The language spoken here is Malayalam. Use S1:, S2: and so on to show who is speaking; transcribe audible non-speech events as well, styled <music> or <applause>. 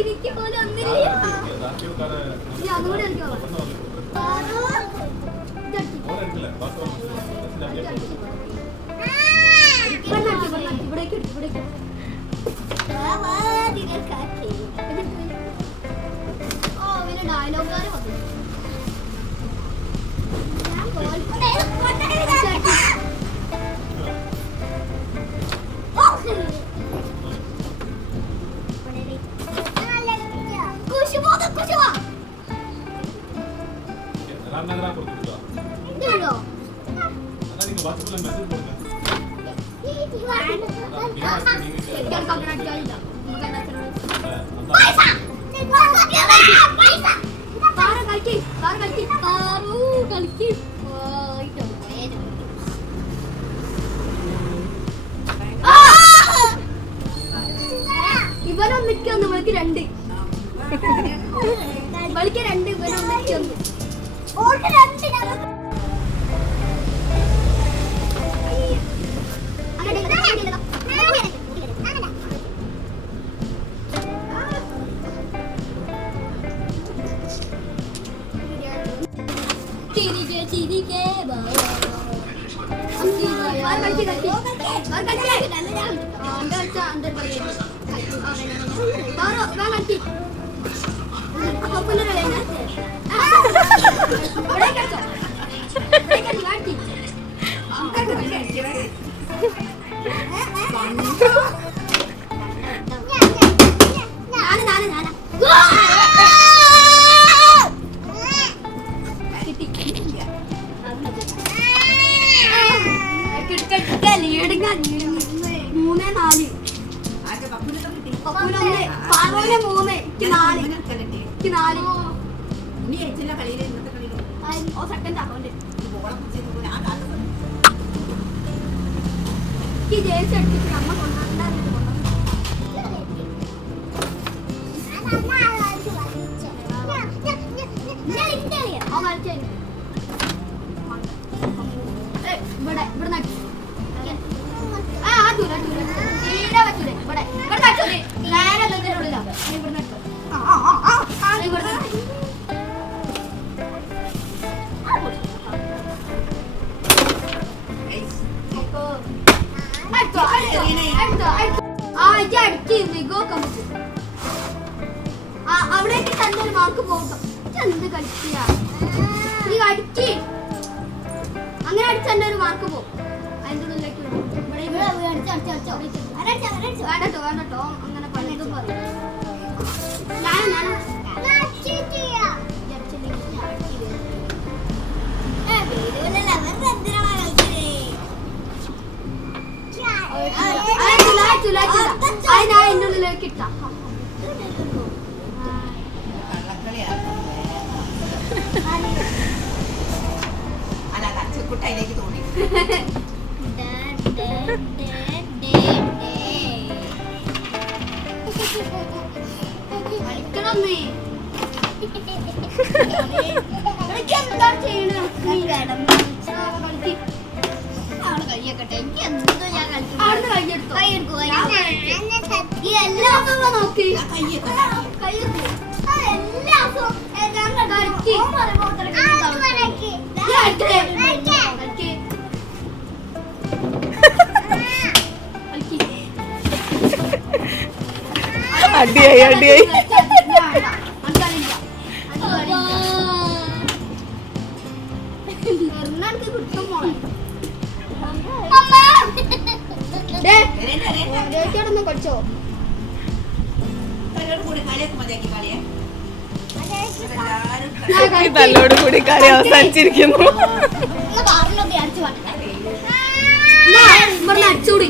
S1: എനിക്ക് പോലെ ഒന്നില്ല. അതുകൂടി കളിക്കാൻ പോവാം. Baru kali baru kali baru kali. 길게 길게 먹어. Thank you. Leading മൂന്നേ നാല്. പാറോന് നാല്. നാല്. ഓ സെക്കൻഡ് അക്കൗണ്ട് അമ്മ ആ അടുത്ത് മികോ കമ്പിച്ചു ആ അവിടേക്ക് ഒരു മാർക്ക് പോകട്ടോ. എന്ത് കളിക്കുക? നീ അടിക്ക് അങ്ങനെ അടിച്ച എന്റെ ഒരു മാർക്ക് പോകും അതിന്റെ ഉള്ളിലേക്ക് വേണം ഇവിടെ ഇവിടെ അടിച്ച് അടിച്ച് അടിച്ച് അടിച്ച് അടിച്ച് അടിച്ച് വേണ്ടട്ടോ വേണ്ടട്ടോ അങ്ങനെ പലതും പറയും. അതിനാ എന്റെ ഉള്ളിലേക്ക് ഇട്ടാ.
S2: കുട്ടയിലേക്ക് തോന്നി
S1: കളിക്കണം <laughs> <laughs>
S3: അടിയായി അടിയായി.
S1: കൊച്ചോ.
S3: ഈ തല്ലോട് കൂടി കളി അവസാനിച്ചിരിക്കുന്നു.
S1: അടിച്ചുകൂടി